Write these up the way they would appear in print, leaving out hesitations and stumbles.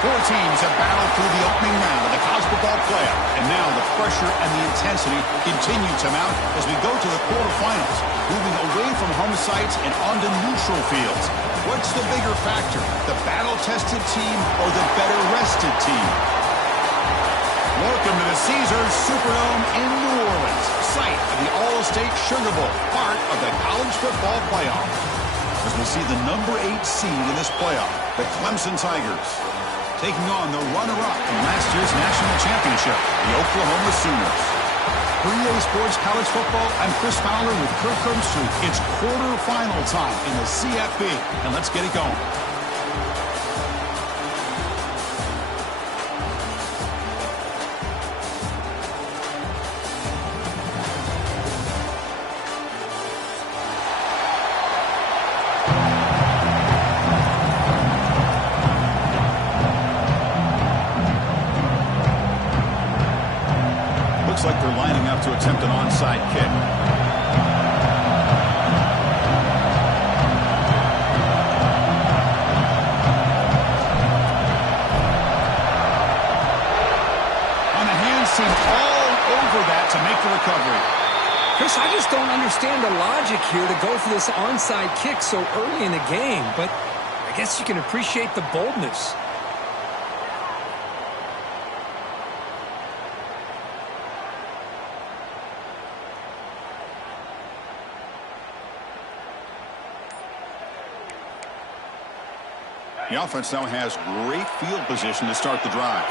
Four teams have battled through the opening round of the college football playoff, and now the pressure and the intensity continue to mount as we go to the quarterfinals, moving away from home sites and onto neutral fields. What's the bigger factor, the battle-tested team or the better-rested team? Welcome to the Caesars Superdome in New Orleans, site of the All-State Sugar Bowl, part of the college football playoff. As we see the number 8 seed in this playoff, the Clemson Tigers, taking on the runner-up from last year's national championship, the Oklahoma Sooners. For EA Sports College Football, I'm Chris Fowler with Kirk Herbstreit. It's quarterfinal time in the CFB, and let's get it going. Looks like they're lining up to attempt an onside kick. On the hands team all over that to make the recovery. Chris, I just don't understand the logic here to go for this onside kick so early in the game, but I guess you can appreciate the boldness. The offense now has great field position to start the drive.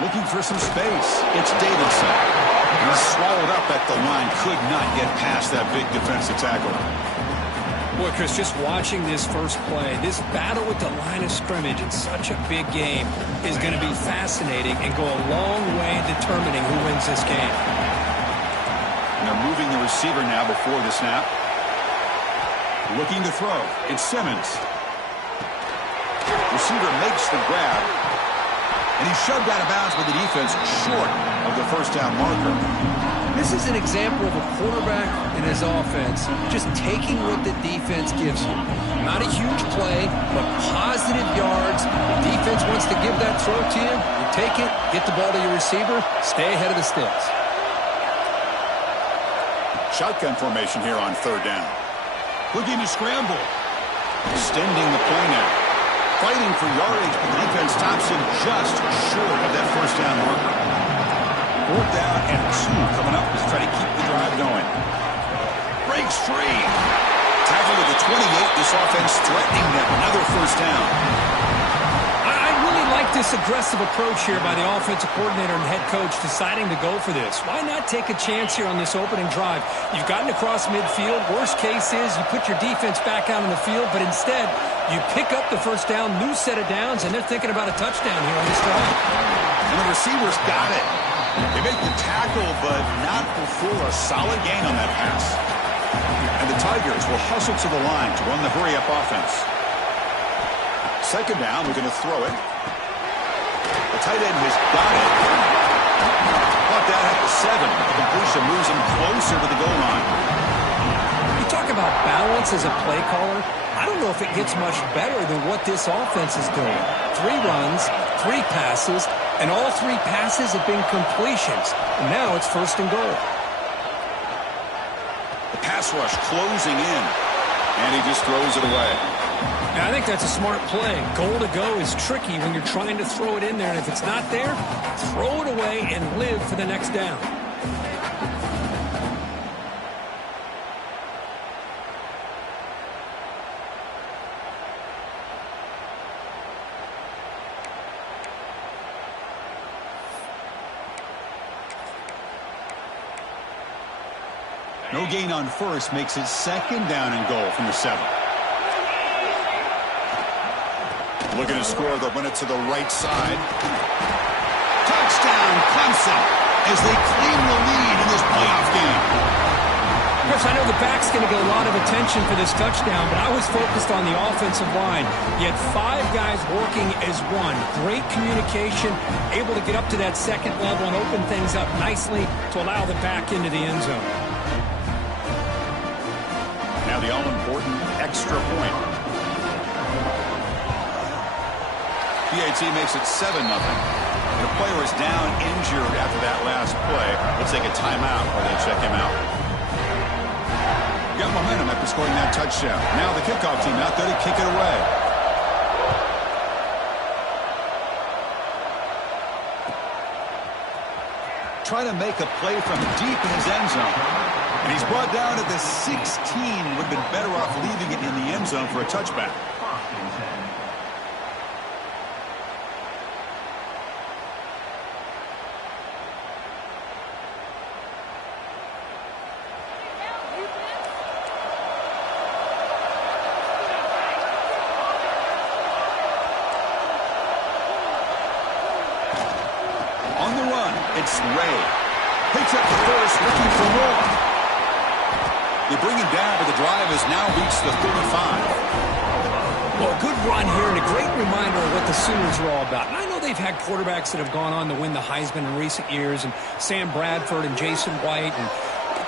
Looking for some space. It's Davidson. He's swallowed up at the line. Could not get past that big defensive tackle. Boy, Chris, just watching this first play, this battle with the line of scrimmage in such a big game is going to be fascinating and go a long way in determining who wins this game. And they're moving the receiver now before the snap. Looking to throw. It's Simmons. Receiver makes the grab. And he's shoved out of bounds with the defense short of the first down marker. This is an example of a quarterback and his offense just taking what the defense gives you. Not a huge play, but positive yards. The defense wants to give that throw to you. You take it, get the ball to your receiver, stay ahead of the sticks. Shotgun formation here on third down. Looking to scramble. Extending the play now. Fighting for yardage, but the defense stops him just short of that first down marker. Fourth down and 2 coming up as they try to keep the drive going. Breaks free. Tackled at the 28. This offense threatening them. Another first down. I really like this aggressive approach here by the offensive coordinator and head coach deciding to go for this. Why not take a chance here on this opening drive? You've gotten across midfield. Worst case is you put your defense back out on the field, but instead you pick up the first down, new set of downs, and they're thinking about a touchdown here on this drive. And the receivers got it. They make the tackle, but not before a solid gain on that pass. And the Tigers will hustle to the line to run the hurry-up offense. Second down, we're going to throw it. The tight end has got it. Brought down at the 7. The completion moves him closer to the goal line. You talk about balance as a play caller. I don't know if it gets much better than what this offense is doing. 3 runs, 3 passes, and all 3 passes have been completions. And now it's first and goal. The pass rush closing in, and he just throws it away. Now, I think that's a smart play. Goal to go is tricky when you're trying to throw it in there, and if it's not there, throw it away and live for the next down. No gain on first makes it second down and goal from the 7. Looking to score, they'll win it to the right side. Touchdown, Clemson, as they claim the lead in this playoff game. Chris, I know the back's going to get a lot of attention for this touchdown, but I was focused on the offensive line. You had 5 guys working as one. Great communication, able to get up to that second level and open things up nicely to allow the back into the end zone. Now the all-important extra point. PAT makes it 7-0. And a player is down injured after that last play. Let's take a timeout while they check him out. Got momentum after scoring that touchdown. Now the kickoff team out there to kick it away. Trying to make a play from deep in his end zone. And he's brought down at the 16. Would have been better off leaving it in the end zone for a touchback. On the run, it's Ray. Picks up the first, looking for more. They bring him down, but the drive has now reached the 35. Well, a good run here and a great reminder of what the Sooners are all about. And I know they've had quarterbacks that have gone on to win the Heisman in recent years, and Sam Bradford and Jason White and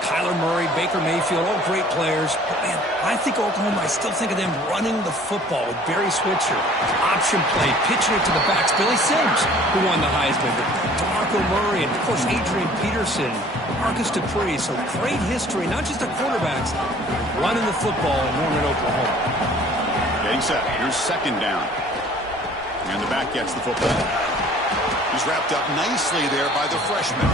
Kyler Murray, Baker Mayfield, all great players. But, man, I think Oklahoma, I still think of them running the football with Barry Switzer. Option play, pitching it to the backs. Billy Sims, who won the Heisman. DeMarco Murray, and, of course, Adrian Peterson, Marcus Dupree. So great history, not just the quarterbacks, running the football in Norman, Oklahoma. Getting set. Here's second down. And the back gets the football. He's wrapped up nicely there by the freshman.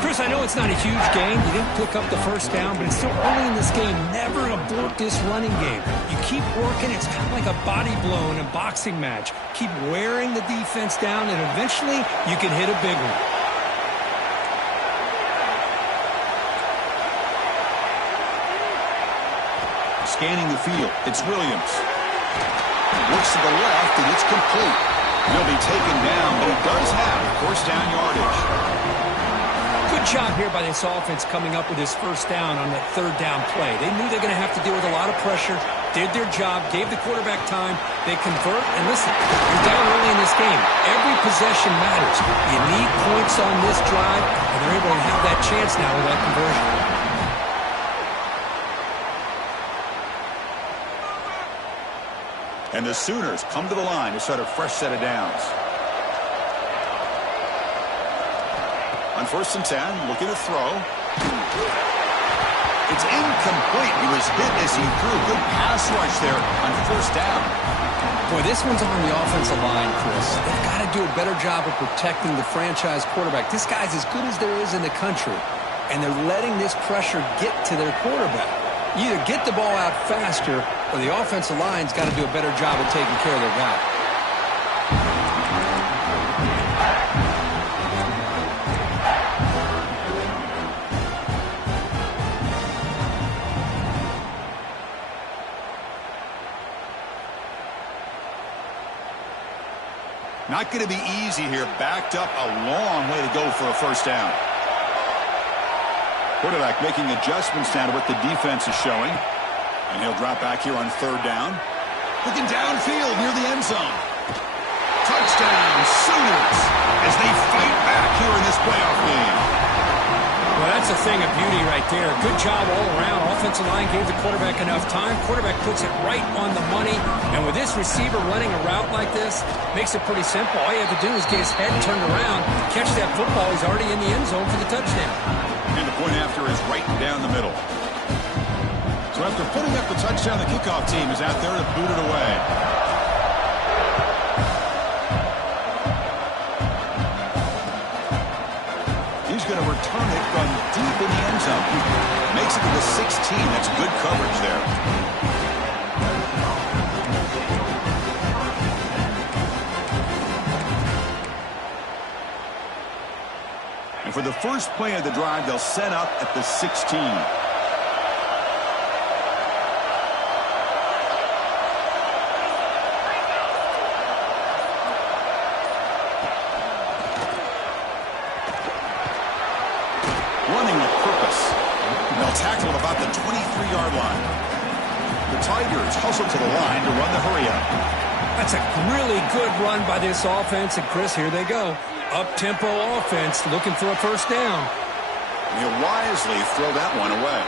Chris, I know it's not a huge game. You didn't pick up the first down, but it's still early in this game. Never abort this running game. You keep working. It's kind of like a body blow in a boxing match. Keep wearing the defense down, and eventually you can hit a big one. Scanning the field, it's Williams. Looks to the left, and it's complete. He'll be taken down, but he does have first down yardage. Good job here by this offense coming up with his first down on that third down play. They knew they were going to have to deal with a lot of pressure, did their job, gave the quarterback time. They convert, and listen, you're down early in this game. Every possession matters. You need points on this drive, and they're able to have that chance now with that conversion. And the Sooners come to the line to start a fresh set of downs. On 1st and 10, looking to throw. It's incomplete. He was hit as he threw. Good pass rush there on 1st down. Boy, this one's on the offensive line, Chris. They've got to do a better job of protecting the franchise quarterback. This guy's as good as there is in the country, and they're letting this pressure get to their quarterback. You either get the ball out faster, or the offensive line's got to do a better job of taking care of their guy. Not going to be easy here. Backed up a long way to go for a first down. Quarterback making adjustments now to what the defense is showing. And he'll drop back here on 3rd down. Looking downfield near the end zone. Touchdown, Sooners, as they fight back here in this playoff game. Well, that's a thing of beauty right there. Good job all around. Offensive line gave the quarterback enough time. Quarterback puts it right on the money. And with this receiver running a route like this, makes it pretty simple. All you have to do is get his head turned around, catch that football. He's already in the end zone for the touchdown. And the point after is right down the middle. So after putting up the touchdown, the kickoff team is out there to boot it away. He's going to return it from deep in the end zone. Makes it to the 16. That's good coverage there. And for the first play of the drive, they'll set up at the 16. Running with purpose. They'll tackle at about the 23-yard line. The Tigers hustle to the line to run the hurry-up. That's a really good run by this offense. And, Chris, here they go. Up-tempo offense looking for a first down. And he'll wisely throw that one away.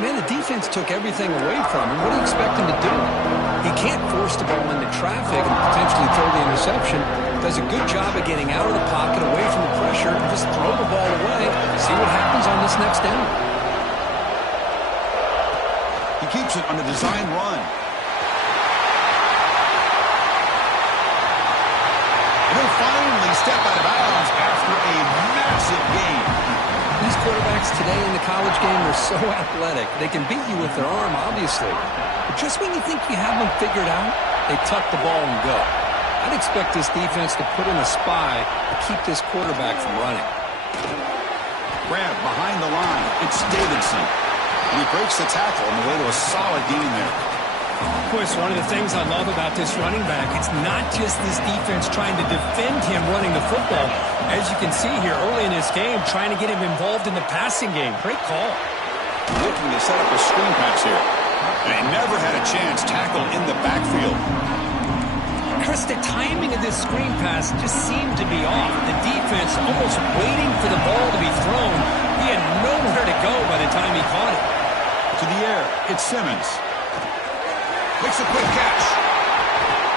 Man, the defense took everything away from him. What do you expect him to do? He He can't force the ball into traffic and potentially throw the interception. Does a good job of getting out of the pocket, away from the pressure, and just throw the ball away. See what happens on this next down. He keeps it on a design run. And he'll finally step out of bounds after a massive gain. These quarterbacks today in the college game are so athletic. They can beat you with their arm, obviously. But just when you think you have them figured out, they tuck the ball and go. I'd expect this defense to put in a spy to keep this quarterback from running. Grab behind the line. It's Davidson. And he breaks the tackle on the way to a solid gain there. Of course, one of the things I love about this running back, it's not just this defense trying to defend him running the football. As you can see here early in this game, trying to get him involved in the passing game. Great call. Looking to set up a screen pass here. And he never had a chance tackled in the backfield. Chris, the timing of this screen pass just seemed to be off. The defense almost waiting for the ball to be thrown. He had nowhere to go by the time he caught it. To the air, it's Simmons. Makes a quick catch.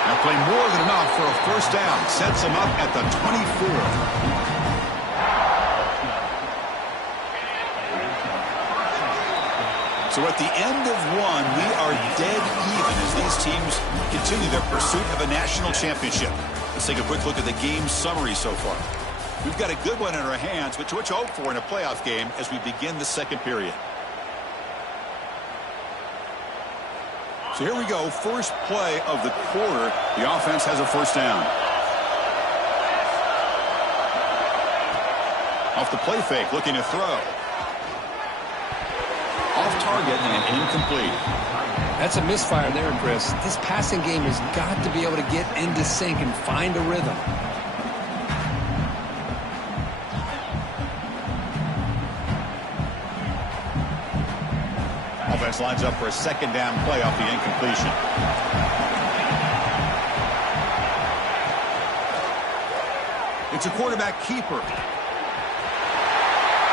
Now play more than enough for a first down. Sets him up at the 24. So at the end of one, we are dead even as these teams continue their pursuit of a national championship. Let's take a quick look at the game summary so far. We've got a good one in our hands, but what you hope for in a playoff game as we begin the second period. So here we go, first play of the quarter. The offense has a first down. Off the play fake, looking to throw. Off target and incomplete. That's a misfire there, Chris. This passing game has got to be able to get into sync and find a rhythm. Offense lines up for a second down play off the incompletion. It's a quarterback keeper.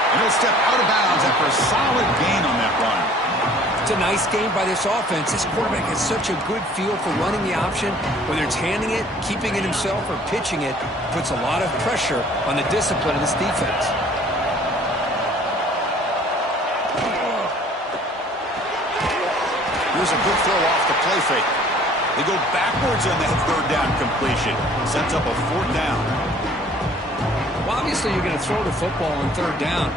And he'll step out of bounds after a solid gain on that run. It's a nice game by this offense. This quarterback has such a good feel for running the option. Whether it's handing it, keeping it himself, or pitching it, puts a lot of pressure on the discipline of this defense. Here's a good throw off the play fake. They go backwards on that third down completion. Sets up a fourth down. Well, obviously you're going to throw the football on third down.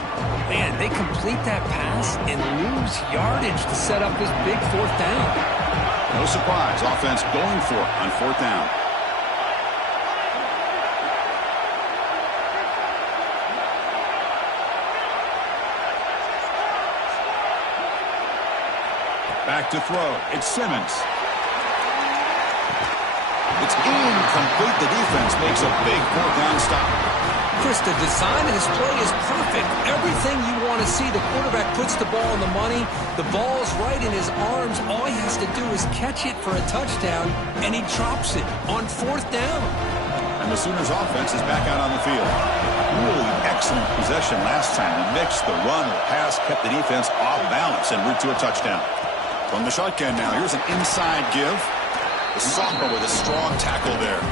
Man, they complete that pass and lose yardage to set up this big fourth down. No surprise, offense going for it on fourth down. Back to throw. It's Simmons. It's incomplete. The defense makes a big fourth down stop. Chris, the design of this play is perfect. Everything you want to see. The quarterback puts the ball on the money. The ball's right in his arms. All he has to do is catch it for a touchdown, and he drops it on fourth down. And the Sooners offense is back out on the field. Really excellent possession last time. The mix, the run, the pass kept the defense off balance en route to a touchdown. From the shotgun now, here's an inside give. The sophomore with a strong tackle there.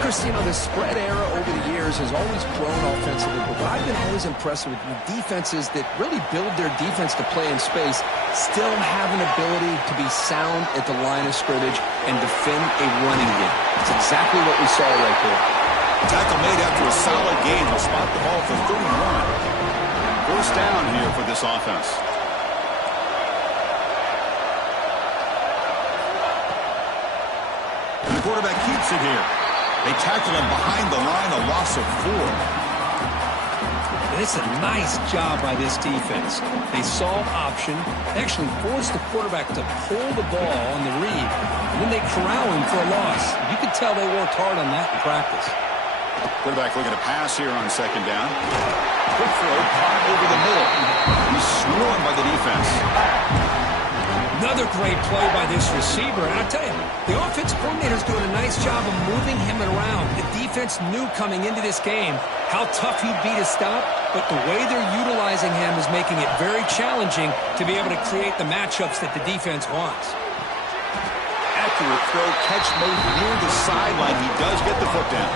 Chris, you know, the spread era over the years has always grown offensively, but what I've been always impressed with the defenses that really build their defense to play in space still have an ability to be sound at the line of scrimmage and defend a running game. It's exactly what we saw right there. Tackle made after a solid gain will spot the ball for 31. First down here for this offense. And the quarterback keeps it here. They tackle him behind the line, a loss of 4. And it's a nice job by this defense. They saw option, they actually forced the quarterback to pull the ball on the read, and then they corral him for a loss. You could tell they worked hard on that in practice. Quarterback looking to pass here on second down. Good throw, caught over the middle. He's swarmed by the defense. Another great play by this receiver. And I tell you, the offensive coordinator's doing a nice job of moving him around. The defense knew coming into this game how tough he'd be to stop, but the way they're utilizing him is making it very challenging to be able to create the matchups that the defense wants. At accurate throw. Catch made near the sideline. He does get the foot down.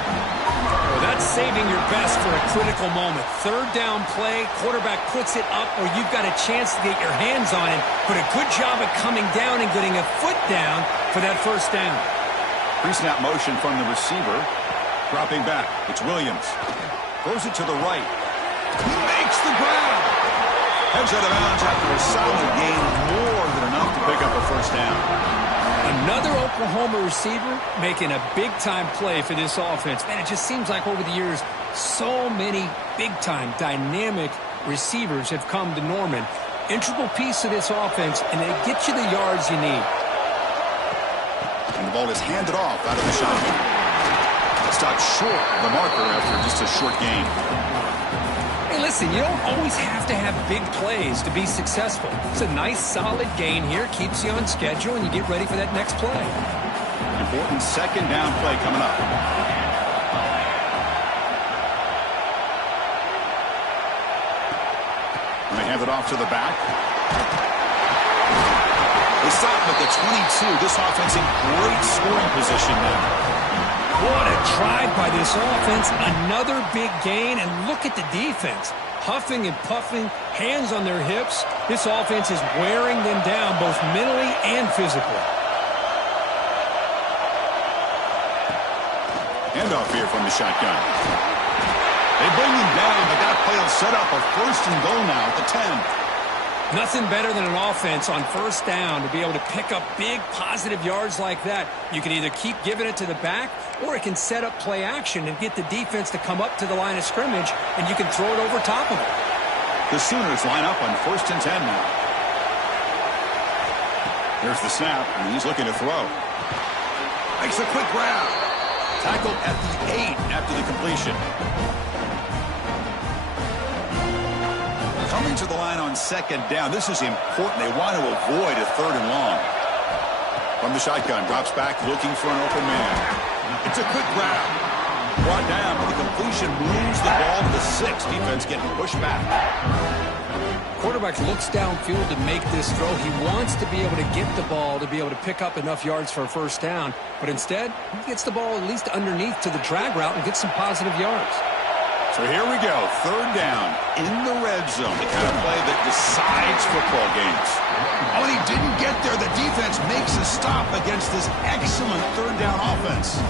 Well, that's saving your best for a critical moment. Third down play, quarterback puts it up, or you've got a chance to get your hands on it. But a good job at coming down and getting a foot down for that first down. Pre-snap motion from the receiver. Dropping back. It's Williams. Throws it to the right. He makes the grab. Heads out of bounds after a solid gain, more than enough to pick up a first down. Another Oklahoma receiver making a big-time play for this offense. Man, it just seems like over the years, so many big-time, dynamic receivers have come to Norman. Integral piece of this offense, and they get you the yards you need. And the ball is handed off out of the shotgun. Stopped short of the marker after just a short gain. Hey, listen, you don't always have to have big plays to be successful. It's a nice, solid gain here. Keeps you on schedule, and you get ready for that next play. Important second down play coming up. And they hand it off to the back. They stop him at the 22. This offense in great scoring position now. What a drive by this offense. Another big gain, and look at the defense. Huffing and puffing, hands on their hips. This offense is wearing them down both mentally and physically. Handoff here from the shotgun. They bring him down, but that play will set up a first and goal now at the 10. Nothing better than an offense on first down to be able to pick up big positive yards like that. You can either keep giving it to the back, or it can set up play action and get the defense to come up to the line of scrimmage, and you can throw it over top of it. The Sooners line up on first and 10 now. Here's the snap, and he's looking to throw. Makes a quick grab. Tackled at the 8 after the completion. Coming to the line on second down. This is important. They want to avoid a third and long. From the shotgun, drops back looking for an open man. It's a quick grab. Brought down, but the completion moves the ball to the 6. Defense getting pushed back. Quarterback looks downfield to make this throw. He wants to be able to get the ball to be able to pick up enough yards for a first down. But instead, he gets the ball at least underneath to the drag route and gets some positive yards. So here we go, third down in the red zone, the kind of play that decides football games. Oh, and he didn't get there. The defense makes a stop against this excellent third down offense.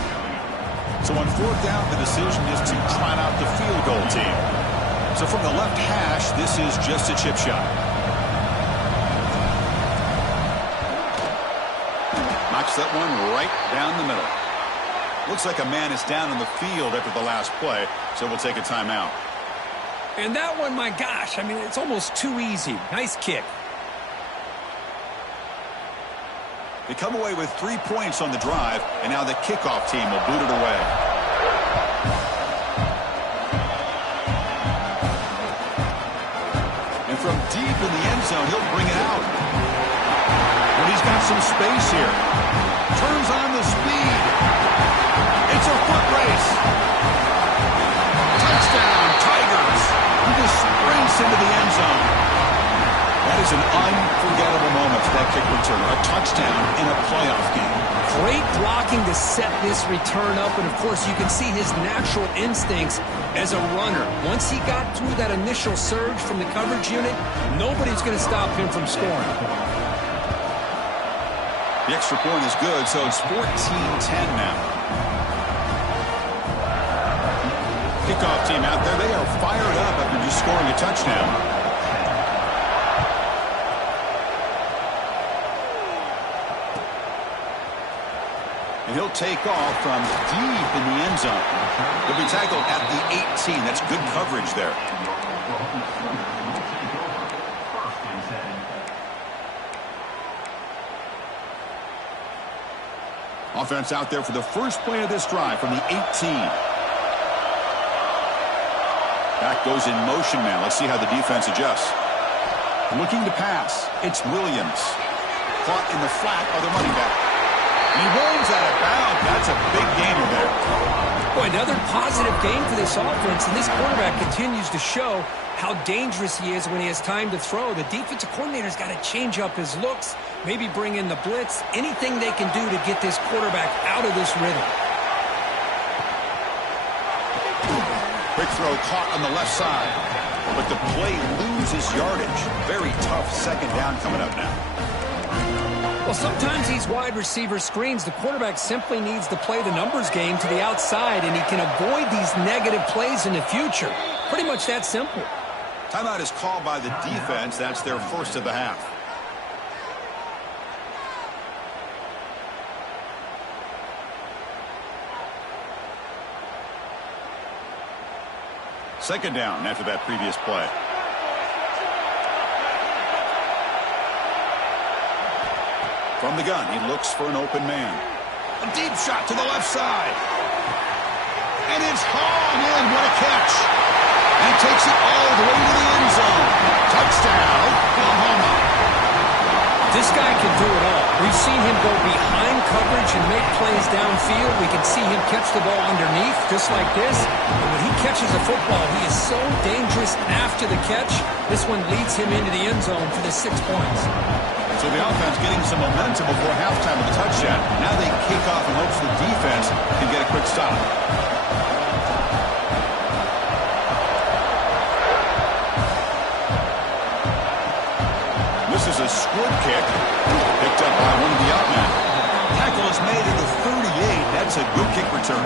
So on fourth down, the decision is to trot out the field goal team. So from the left hash, this is just a chip shot. Knocks that one right down the middle. Looks like a man is down on the field after the last play, so we'll take a timeout. And that one, my gosh, I mean, it's almost too easy. Nice kick. They come away with 3 points on the drive, and now the kickoff team will boot it away. And from deep in the end zone, he'll bring it out. But he's got some space here. Turns on the speed. It's a foot race. Touchdown, Tigers. He just sprints into the end zone. That is an unforgettable moment for that kick return. A touchdown in a playoff game. Great blocking to set this return up, and of course you can see his natural instincts as a runner. Once he got through that initial surge from the coverage unit, nobody's going to stop him from scoring. The extra point is good, so it's 14-10 now. Kickoff team out there, they are fired up after just scoring a touchdown. And he'll take off from deep in the end zone. He'll be tackled at the 18. That's good coverage there. Offense out there for the first play of this drive from the 18. Back goes in motion now. Let's see how the defense adjusts. Looking to pass. It's Williams. Caught in the flat by the running back. And he rolls out of bounds. That's a big gainer there. Boy, Another positive game for this offense, and this quarterback continues to show how dangerous he is when he has time to throw. The defensive coordinator's got to change up his looks, maybe bring in the blitz, anything they can do to get this quarterback out of this rhythm. Quick throw caught on the left side, but the play loses yardage. Very tough second down coming up now. Well, sometimes these wide receiver screens, the quarterback simply needs to play the numbers game to the outside, and he can avoid these negative plays in the future. Pretty much that simple. Timeout is called by the defense. That's their first of the half. Second down after that previous play. From the gun, he looks for an open man. A deep shot to the left side. And it's hauled in. What a catch. And takes it all the way to the end zone. Touchdown, Oklahoma. This guy can do it all. We've seen him go behind coverage and make plays downfield. We can see him catch the ball underneath, just like this. And when he catches a football, he is so dangerous after the catch. This one leads him into the end zone for the 6 points. So the offense getting some momentum before halftime with a touchdown. Now they kick off in hopes the defense can get a quick stop. This is a squib kick. Picked up by one of the outmen. Tackle is made at the 38. That's a good kick return.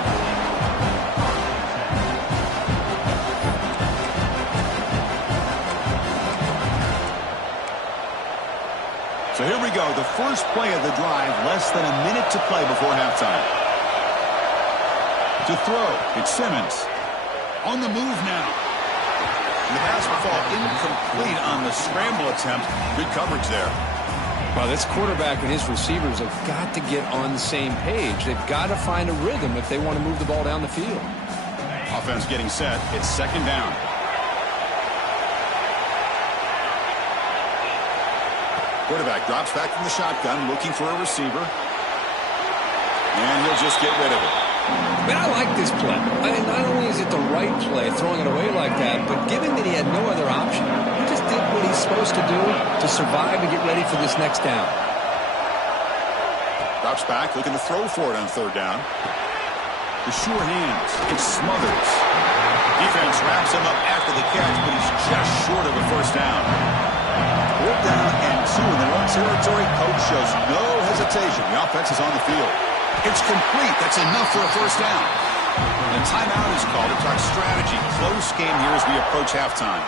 So here we go, the first play of the drive, less than a minute to play before halftime. To throw, it's Simmons. On the move now. And the pass will fall incomplete on the scramble attempt. Good coverage there. Well, this quarterback and his receivers have got to get on the same page. They've got to find a rhythm if they want to move the ball down the field. Offense getting set. It's second down. Quarterback drops back from the shotgun, looking for a receiver. And he'll just get rid of it. Man, I like this play. I mean, not only is it the right play, throwing it away like that, but given that he had no other option, he just did what he's supposed to do to survive and get ready for this next down. Drops back, looking to throw for it on third down. The sure hands. It's Smothers. Defense wraps him up after the catch, but he's just short of a first down. 4th down and 2 in their own territory. Coach shows no hesitation. The offense is on the field. It's complete. That's enough for a first down. And timeout is called to talk strategy. Close game here as we approach halftime.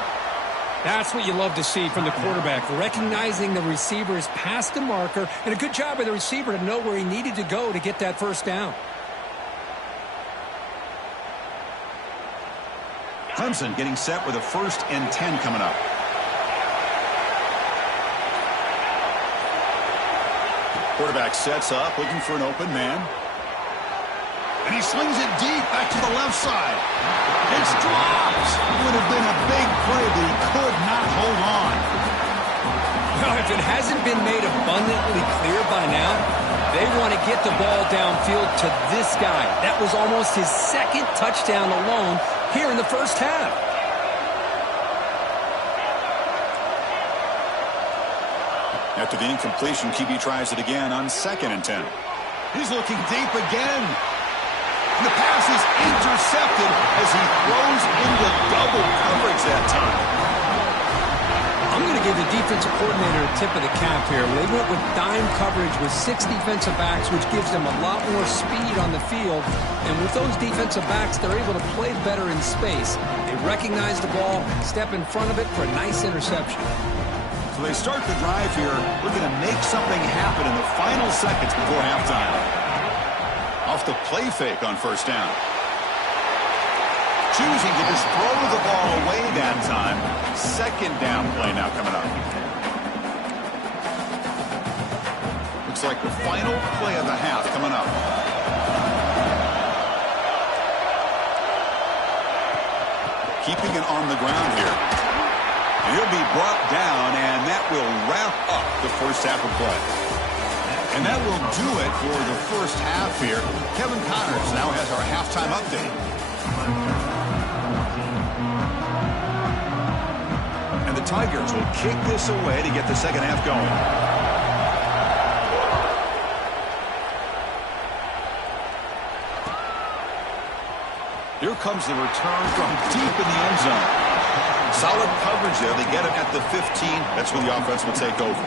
That's what you love to see from the quarterback, recognizing the receiver is past the marker, and a good job by the receiver to know where he needed to go to get that first down. Clemson getting set with a 1st and 10 coming up. Quarterback sets up, looking for an open man. And he slings it deep back to the left side. It's dropped. Would have been a big play, but he could not hold on. Well, if it hasn't been made abundantly clear by now, they want to get the ball downfield to this guy. That was almost his 2nd touchdown alone here in the first half. After the incompletion, QB tries it again on 2nd and 10. He's looking deep again. And the pass is intercepted as he throws into double coverage that time. I'm going to give the defensive coordinator a tip of the cap here. They went with dime coverage with 6 defensive backs, which gives them a lot more speed on the field. And with those defensive backs, they're able to play better in space. They recognize the ball, step in front of it for a nice interception. So they start the drive here, looking to make something happen in the final seconds before halftime. Off the play fake on first down. Choosing to just throw the ball away that time. 2nd down play now coming up. Looks like the final play of the half coming up. Keeping it on the ground here. And he'll be brought down, and that will wrap up the first half of play. And that will do it for the first half here. Kevin Connors now has our halftime update. And the Tigers will kick this away to get the second half going. Here comes the return from deep in the end zone. Solid coverage there. They get it at the 15. That's when the offense will take over.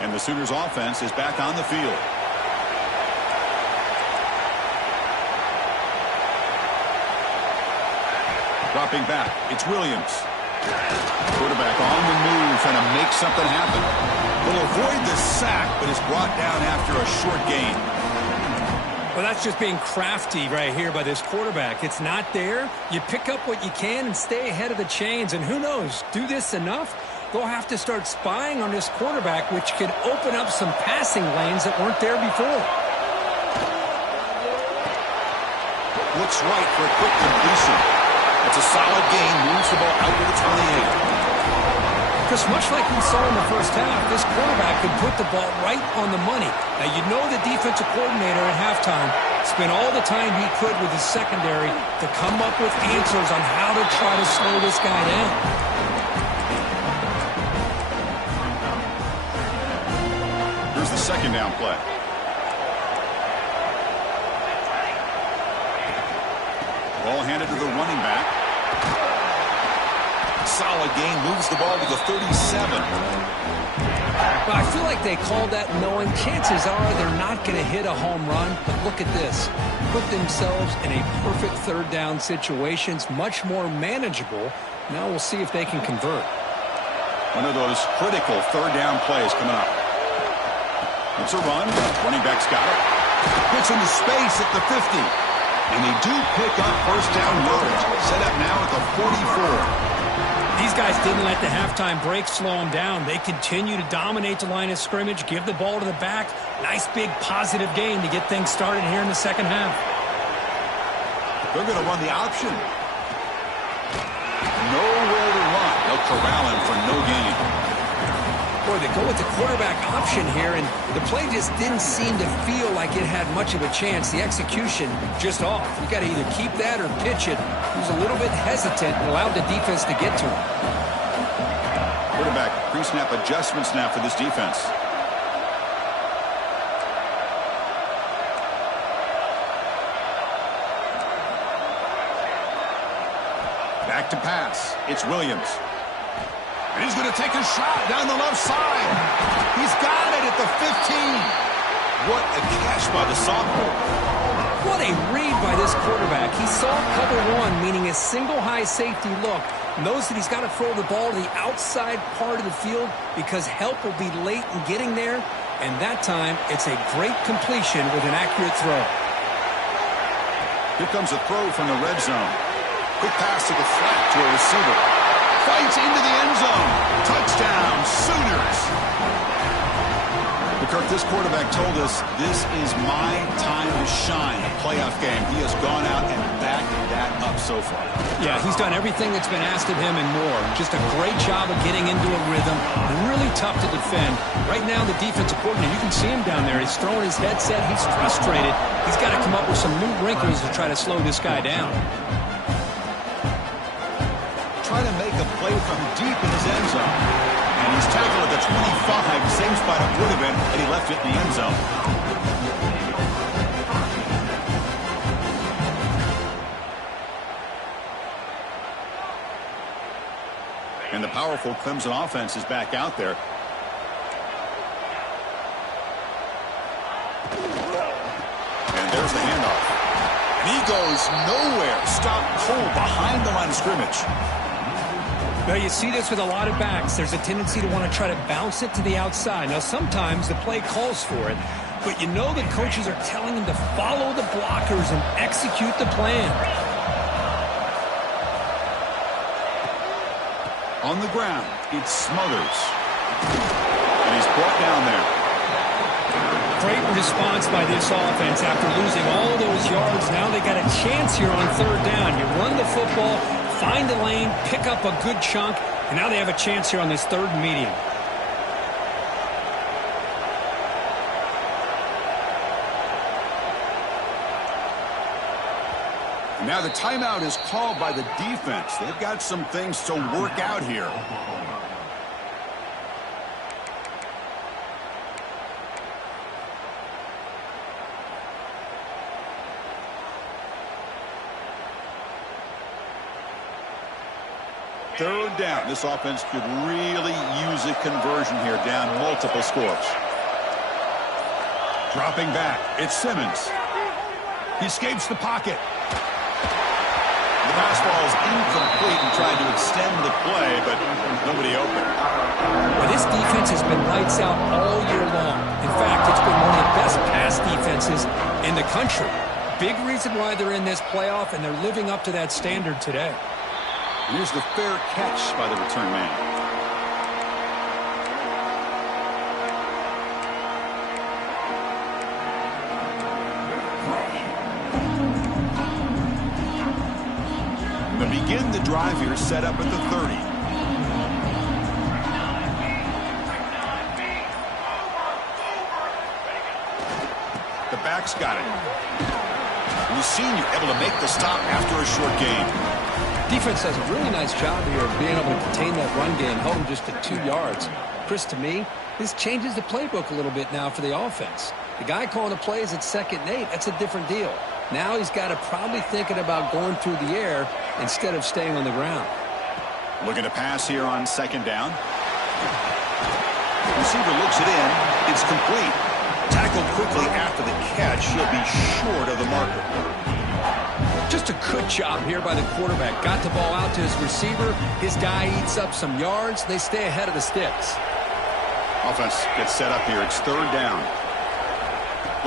And the Sooners offense is back on the field. Dropping back, it's Williams. Quarterback on the move, trying to make something happen. Will avoid the sack, but is brought down after a short gain. Well, that's just being crafty right here by this quarterback. It's not there. You pick up what you can and stay ahead of the chains. And who knows, do this enough, they'll have to start spying on this quarterback, which could open up some passing lanes that weren't there before. Looks right for a quick completion. It's a solid gain, moves the ball out to the 28. Because much like we saw in the first half, this quarterback could put the ball right on the money. Now, you know the defensive coordinator at halftime spent all the time he could with his secondary to come up with answers on how to try to slow this guy down. Here's the second down play. Ball handed to the running back. Solid gain, moves the ball to the 37. Well, I feel like they called that knowing chances are they're not going to hit a home run. But look at this. Put themselves in a perfect third down situation. It's much more manageable. Now we'll see if they can convert. One of those critical third down plays coming up. It's a run. Running back's got it. Gets into space at the 50. And they do pick up first down yardage. Set up now at the 44. These guys didn't let the halftime break slow them down. They continue to dominate the line of scrimmage, give the ball to the back. Nice big positive gain to get things started here in the second half. They're going to run the option. Nowhere to run. They'll corral him for no gain. Boy, they go with the quarterback option here, and the play just didn't seem to feel like it had much of a chance. The execution just off. You got to either keep that or pitch it. He was a little bit hesitant and allowed the defense to get to him. Quarterback pre-snap adjustments now for this defense. Back to pass. It's Williams. And he's going to take a shot down the left side. He's got it at the 15. What a catch by the sophomore. What a read by this quarterback. He saw cover one, meaning a single high safety look. Knows that he's got to throw the ball to the outside part of the field because help will be late in getting there. And that time, it's a great completion with an accurate throw. Here comes a throw from the red zone. Quick pass to the flat to a receiver. Fights into the end zone. Touchdown, Sooners. Kirk, this quarterback told us this is my time to shine, a playoff game. He has gone out and backed that up so far. Yeah, he's done everything that's been asked of him and more. Just a great job of getting into a rhythm. Really tough to defend. Right now, the defensive coordinator, you can see him down there. He's throwing his headset. He's frustrated. He's got to come up with some new wrinkles to try to slow this guy down. Trying to make a play from deep in his end zone. And he's tackled at the 25, same spot it would have been, and he left it in the end zone. And the powerful Clemson offense is back out there. And there's the handoff. And he goes nowhere. Stopped cold behind the line of scrimmage. Well, you see this with a lot of backs. There's a tendency to want to try to bounce it to the outside. Now, sometimes the play calls for it, but you know the coaches are telling them to follow the blockers and execute the plan. On the ground, it's Smothers. And he's brought down there. Great response by this offense after losing all those yards. Now they got a chance here on third down. You run the football, find a lane, pick up a good chunk, And now they have a chance here on this third and medium. Now the timeout is called by the defense. They've got some things to work out here. Third down. This offense could really use a conversion here, down multiple scores. Dropping back. It's Simmons. He escapes the pocket. The pass ball is incomplete and tried to extend the play, but nobody open. Well, this defense has been lights out all year long. In fact, it's been one of the best pass defenses in the country. Big reason why they're in this playoff, and they're living up to that standard today. Here's the fair catch by the return man. They begin the drive here, set up at the 30. The back's got it. The senior able to make the stop after a short gain. Defense does a really nice job here of being able to contain that run game, held him just at 2 yards. Chris, to me, this changes the playbook a little bit now for the offense. The guy calling the plays at 2nd and 8, that's a different deal. Now he's got to probably thinking about going through the air instead of staying on the ground. Looking to pass here on 2nd down. Receiver looks it in. It's complete. Tackled quickly after the catch. He'll be short of the marker. Just a good job here by the quarterback. Got the ball out to his receiver. His guy eats up some yards. They stay ahead of the sticks. Offense gets set up here. It's 3rd down.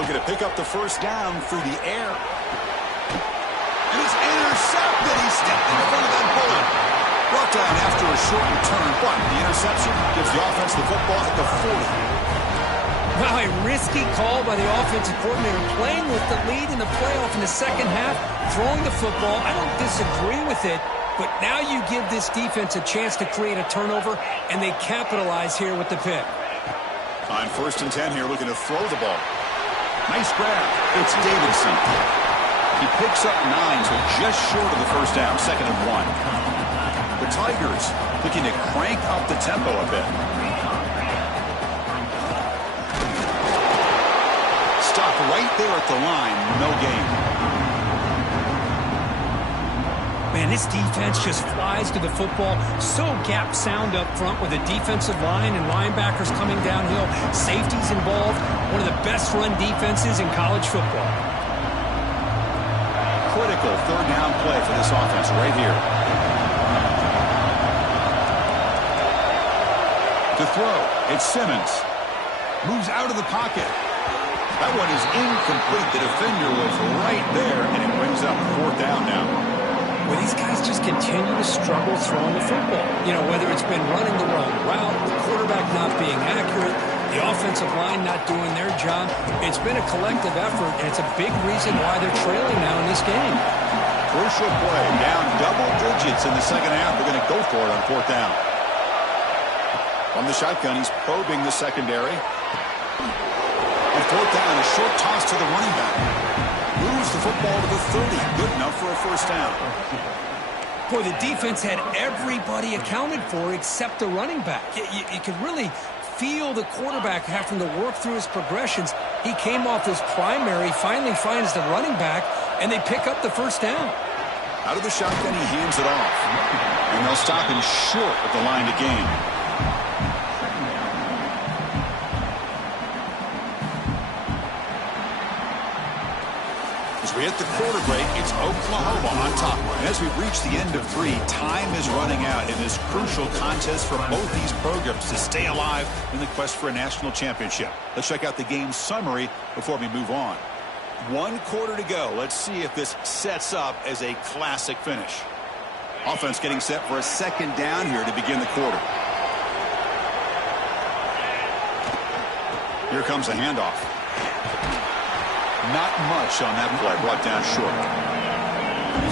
Looking to pick up the 1st down through the air. And it's intercepted. He stepped in front of that bullet. Brought down after a short return. But the interception gives the offense the football at the 40. Wow, a risky call by the offensive coordinator, playing with the lead in the playoff in the 2nd half, throwing the football. I don't disagree with it, but now you give this defense a chance to create a turnover, and they capitalize here with the pick. On 1st and 10 here, looking to throw the ball. Nice grab. It's Davidson. He picks up 9, so just short of the 1st down, 2nd and 1. The Tigers looking to crank up the tempo a bit. Stop right there at the line, no gain. Man, this defense just flies to the football. So gap sound up front with a defensive line and linebackers coming downhill. Safeties involved. One of the best run defenses in college football. Critical 3rd down play for this offense right here. To throw, it's Simmons. Moves out of the pocket. That one is incomplete. The defender was right there, and it brings up 4th down now. Well, these guys just continue to struggle throwing the football. You know, whether it's been running the wrong route, the quarterback not being accurate, the offensive line not doing their job. It's been a collective effort, and it's a big reason why they're trailing now in this game. Crucial play, down double digits in the 2nd half. They're going to go for it on 4th down. From the shotgun, he's probing the secondary. On 4th down, a short toss to the running back. Moves the football to the 30. Good enough for a 1st down. Boy, the defense had everybody accounted for except the running back. You could really feel the quarterback having to work through his progressions. He came off his primary, finally finds the running back, and they pick up the 1st down. Out of the shotgun, he hands it off. And they'll stop him short at the line to gain. As we hit the quarter break, it's Oklahoma on top. And as we reach the end of 3, time is running out in this crucial contest for both these programs to stay alive in the quest for a national championship. Let's check out the game summary before we move on. 1 quarter to go. Let's see if this sets up as a classic finish. Offense getting set for a 2nd down here to begin the quarter. Here comes a handoff. Not much on that play, brought down short.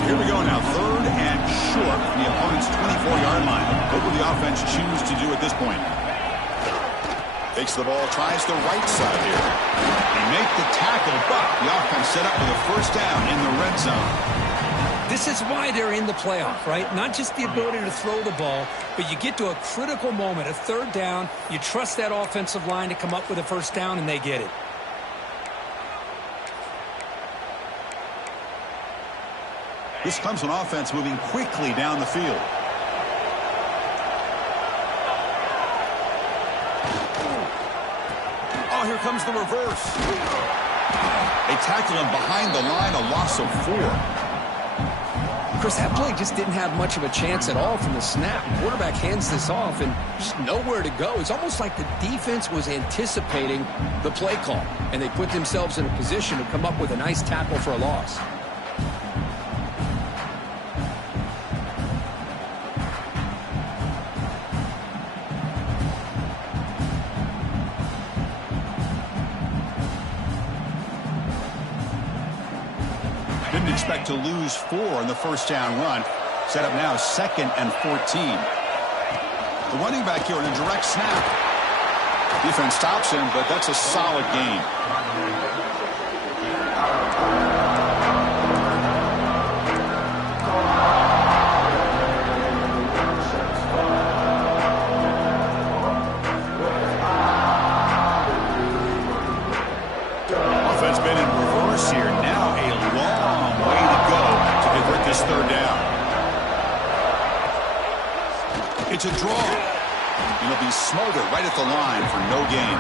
Here we go now, 3rd and short from the opponent's 24-yard line. What will the offense choose to do at this point? Takes the ball, tries the right side here. They make the tackle, but the offense set up with a first down in the red zone. This is why they're in the playoff, right? Not just the ability to throw the ball, but you get to a critical moment, a 3rd down. You trust that offensive line to come up with a first down, and they get it. This Clemson offense moving quickly down the field. Oh, here comes the reverse. They tackle him behind the line, a loss of 4. Chris, that play just didn't have much of a chance at all from the snap. The quarterback hands this off and just nowhere to go. It's almost like the defense was anticipating the play call, and they put themselves in a position to come up with a nice tackle for a loss. Didn't expect to lose 4 on the first down run. Set up now 2nd and 14. The running back here in a direct snap. Defense stops him, but that's a solid gain. Offense been in reverse here. Now a long way to go to convert this 3rd down. It's a draw. And he'll be smothered right at the line for no gain.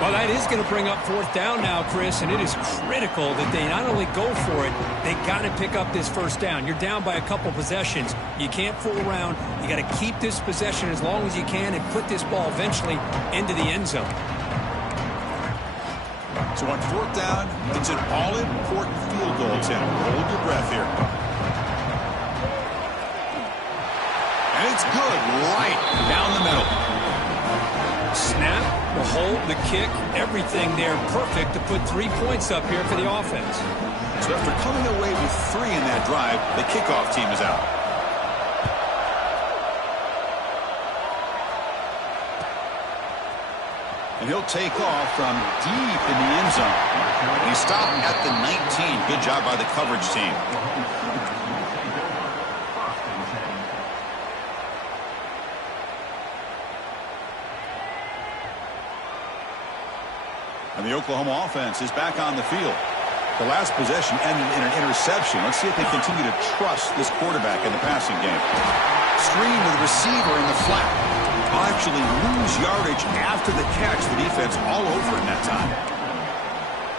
Well, that is going to bring up 4th down now, Chris, and it is critical that they not only go for it, they got to pick up this first down. You're down by a couple possessions. You can't fool around. You got to keep this possession as long as you can and put this ball eventually into the end zone. So on 4th down, it's an all-important field goal attempt. Hold your breath here. And it's good right down the middle. Snap, the hold, the kick, everything there perfect to put 3 points up here for the offense. So after coming away with 3 in that drive, the kickoff team is out. And he'll take off from deep in the end zone. He stopped at the 19. Good job by the coverage team. And the Oklahoma offense is back on the field. The last possession ended in an interception. Let's see if they continue to trust this quarterback in the passing game. Screen to the receiver in the flat. Will actually lose yardage after the catch. The defense all over in that time.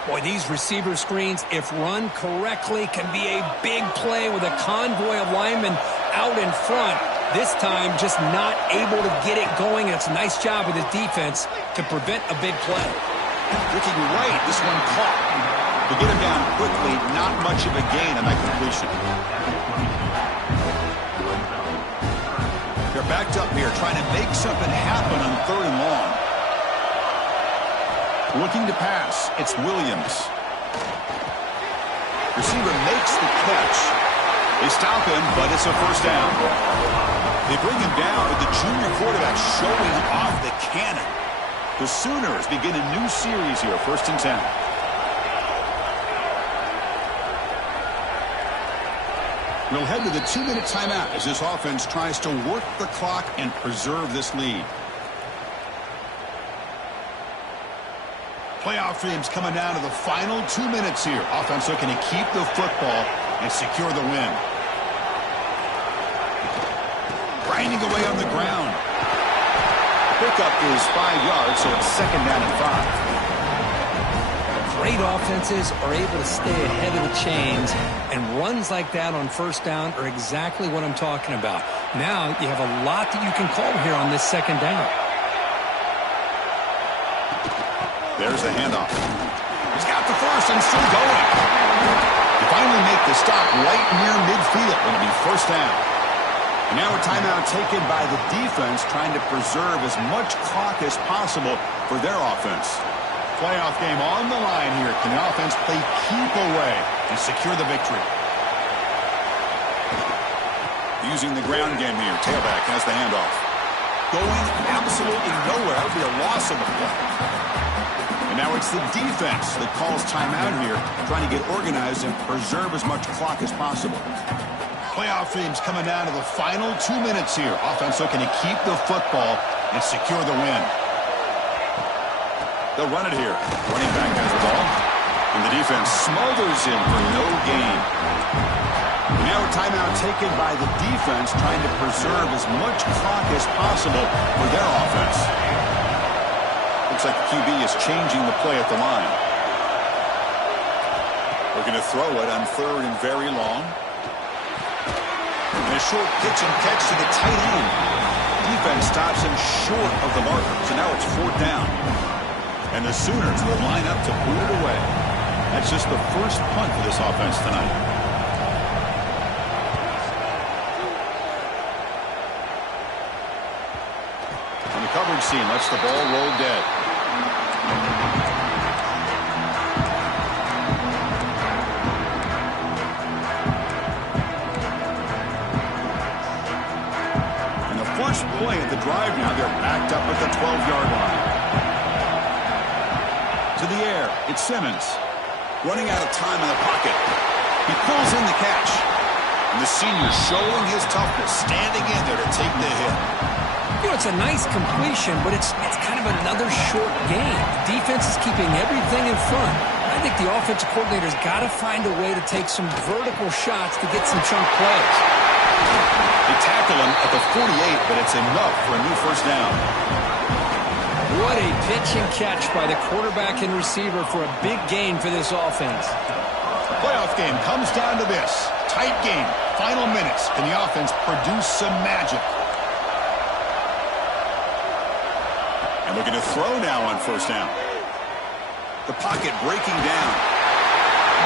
Boy, these receiver screens, if run correctly, can be a big play with a convoy of linemen out in front. This time, just not able to get it going. And it's a nice job with his defense to prevent a big play. Looking right, this one caught. To get him down quickly, not much of a gain on that completion. They're backed up here, trying to make something happen on 3rd and long. Looking to pass, it's Williams. Receiver makes the catch. They stop him, but it's a first down. They bring him down with the junior quarterback showing off the cannon. The Sooners begin a new series here, 1st and 10. We'll head to the 2-minute timeout as this offense tries to work the clock and preserve this lead. Playoff dreams coming down to the final 2 minutes here. Offense looking to keep the football and secure the win. Grinding away on the ground. Pickup is 5 yards, so it's 2nd down and 5. Great offenses are able to stay ahead of the chains, and runs like that on 1st down are exactly what I'm talking about. Now you have a lot that you can call here on this 2nd down. There's the handoff. He's got the first and still going. They finally make the stop right near midfield. It'll be 1st down. And now a timeout taken by the defense, trying to preserve as much clock as possible for their offense. Playoff game on the line here. Can the offense play keep away and secure the victory? Using the ground game here. Tailback has the handoff. Going absolutely nowhere. That would be a loss on the play. And now it's the defense that calls timeout here, trying to get organized and preserve as much clock as possible. Playoff teams coming down to the final 2 minutes here. Offense looking to keep the football and secure the win. They'll run it here. Running back has the ball. And the defense smothers him for no gain. And now a timeout taken by the defense, trying to preserve as much clock as possible for their offense. Looks like the QB is changing the play at the line. Looking to throw it on 3rd and very long. And a short pitch and catch to the tight end. Defense stops him short of the marker. So now it's 4th down. And the Sooners will line up to boot it away. That's just the first punt for this offense tonight. And the coverage scene lets the ball roll dead. And the first play of the drive now, they're backed up at the 12-yard line. To the air, it's Simmons. Running out of time in the pocket. He pulls in the catch. And the senior showing his toughness, standing in there to take the hit. You know, it's a nice completion, but it's kind of another short game. The defense is keeping everything in front. I think the offensive coordinator's got to find a way to take some vertical shots to get some chunk plays. They tackle him at the 48, but it's enough for a new first down. What a pitch and catch by the quarterback and receiver for a big gain for this offense. Playoff game comes down to this. Tight game. Final minutes. Can the offense produce some magic? And looking to throw now on 1st down. The pocket breaking down.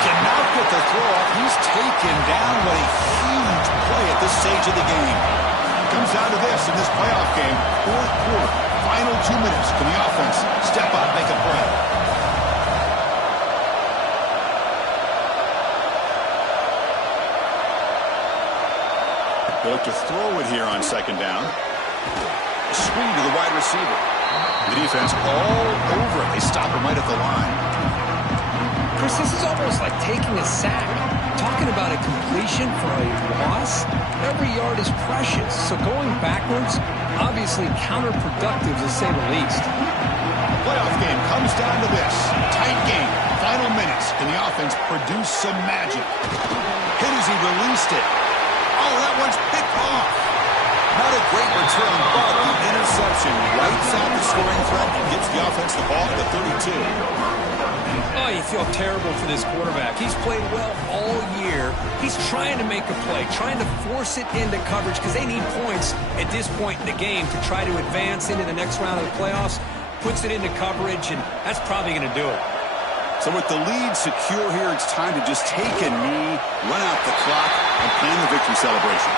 Cannot get the throw off. He's taken down. What a huge play at this stage of the game. Comes down to this in this playoff game. 4th quarter. Final 2 minutes. Can the offense step up, make a play? They look to throw it here on 2nd down. A screen to the wide receiver. The defense all over it. They stop him right at the line. Chris, this is almost like taking a sack. Talking about a completion for a loss, every yard is precious. So going backwards, obviously counterproductive to say the least. Playoff game comes down to this. Tight game. Final minutes. Can the offense produce some magic? Hit as he released it. Oh, that one's picked off. Not a great return, but the interception writes out the scoring threat and gets the offense the ball at the 32. Oh, you feel terrible for this quarterback. He's played well all year. He's trying to make a play, trying to force it into coverage because they need points at this point in the game to try to advance into the next round of the playoffs. Puts it into coverage, and that's probably going to do it. So with the lead secure here, it's time to just take a knee, run out the clock, and plan the victory celebration.